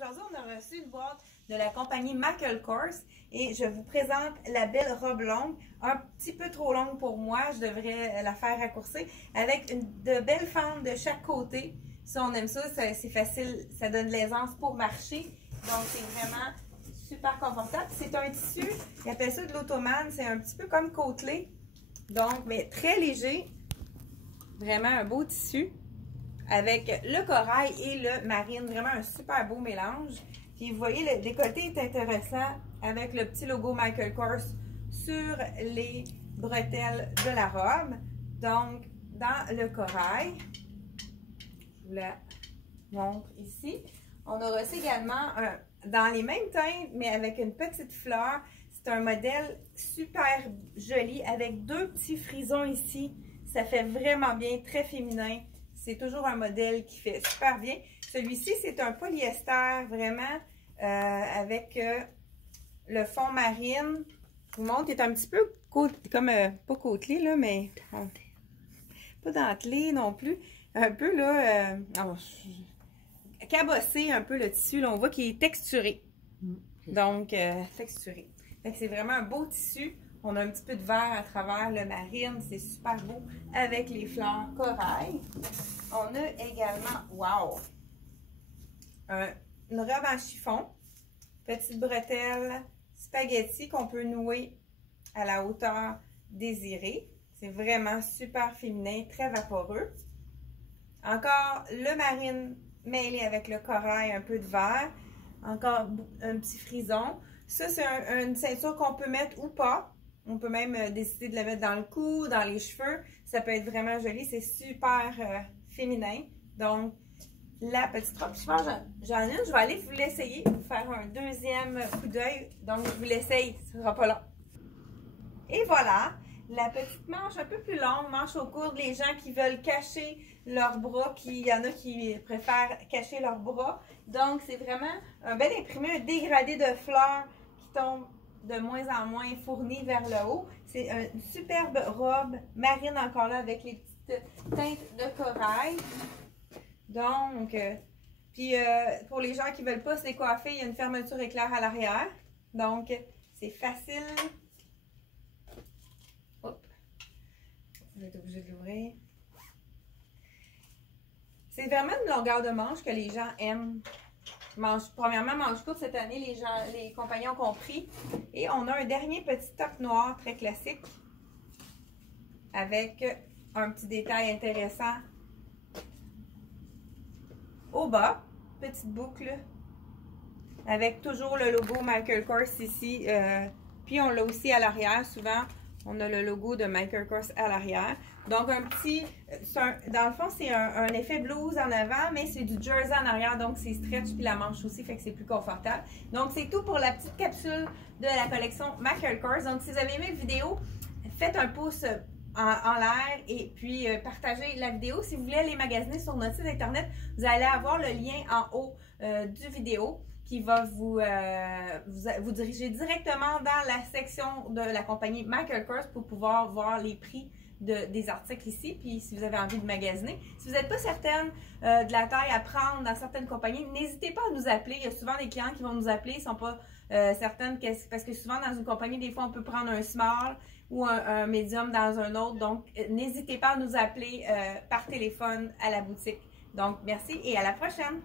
aujourd'hui, on a reçu une boîte de la compagnie Michael Kors et je vous présente la belle robe longue, un petit peu trop longue pour moi, je devrais la faire raccourcir, avec de belles fentes de chaque côté. Si on aime ça, c'est facile, ça donne de l'aisance pour marcher, donc c'est vraiment super confortable. C'est un tissu, ils appellent ça de l'ottomane, c'est un petit peu comme côtelé, donc mais très léger, vraiment un beau tissu. Avec le corail et le marine, vraiment un super beau mélange. Puis vous voyez, le décolleté est intéressant avec le petit logo Michael Kors sur les bretelles de la robe. Donc, dans le corail, je vous la montre ici. On a reçu également dans les mêmes teintes, mais avec une petite fleur. C'est un modèle super joli avec deux petits frisons ici. Ça fait vraiment bien, très féminin. C'est toujours un modèle qui fait super bien. Celui-ci, c'est un polyester vraiment avec le fond marine. Je vous montre, il est un petit peu comme, pas côtelé, là, mais pas dentelé non plus. Un peu, là, cabossé un peu le tissu. Là, on voit qu'il est texturé. Donc, texturé. C'est vraiment un beau tissu. On a un petit peu de vert à travers le marine, c'est super beau avec les fleurs corail. On a également, wow, une robe en chiffon, petite bretelle spaghetti qu'on peut nouer à la hauteur désirée. C'est vraiment super féminin, très vaporeux. Encore le marine mêlé avec le corail, un peu de vert. Encore un petit frison. Ça, c'est une ceinture qu'on peut mettre ou pas. On peut même décider de la mettre dans le cou, dans les cheveux. Ça peut être vraiment joli. C'est super féminin. Donc, la petite robe. Je pense j'en ai une. Je vais aller vous l'essayer. Vous faire un deuxième coup d'œil. Donc, je vous l'essaye. Ce ne sera pas long. Et voilà. La petite manche un peu plus longue, manche aux courdes. Les gens qui veulent cacher leurs bras, il y en a qui préfèrent cacher leurs bras. Donc, c'est vraiment un bel imprimé, un dégradé de fleurs qui tombe de moins en moins fourni vers le haut. C'est une superbe robe marine encore là avec les petites teintes de corail. Donc, puis pour les gens qui ne veulent pas se décoiffer, il y a une fermeture éclair à l'arrière. Donc, c'est facile. Hop. Je vais être obligée de l'ouvrir. C'est vraiment une longueur de manche que les gens aiment. Premièrement, manche courte cette année, les compagnies ont compris. Et on a un dernier petit top noir très classique avec un petit détail intéressant au bas. Petite boucle avec toujours le logo Michael Kors ici. Puis on l'a aussi à l'arrière. Souvent, on a le logo de Michael Kors à l'arrière. Donc, un petit... dans le fond, c'est un effet blouse en avant, mais c'est du jersey en arrière. Donc, c'est stretch, puis la manche aussi, fait que c'est plus confortable. Donc, c'est tout pour la petite capsule de la collection Michael Kors. Donc, si vous avez aimé la vidéo, faites un pouce en l'air et puis partagez la vidéo. Si vous voulez aller magasiner sur notre site internet, vous allez avoir le lien en haut du vidéo qui va vous diriger directement dans la section de la compagnie Michael Kors pour pouvoir voir les prix des articles ici, puis si vous avez envie de magasiner. Si vous n'êtes pas certaine de la taille à prendre dans certaines compagnies, n'hésitez pas à nous appeler. Il y a souvent des clients qui vont nous appeler, ils ne sont pas certaines, parce que souvent dans une compagnie, des fois on peut prendre un small ou un medium dans un autre. Donc, n'hésitez pas à nous appeler par téléphone à la boutique. Donc, merci et à la prochaine!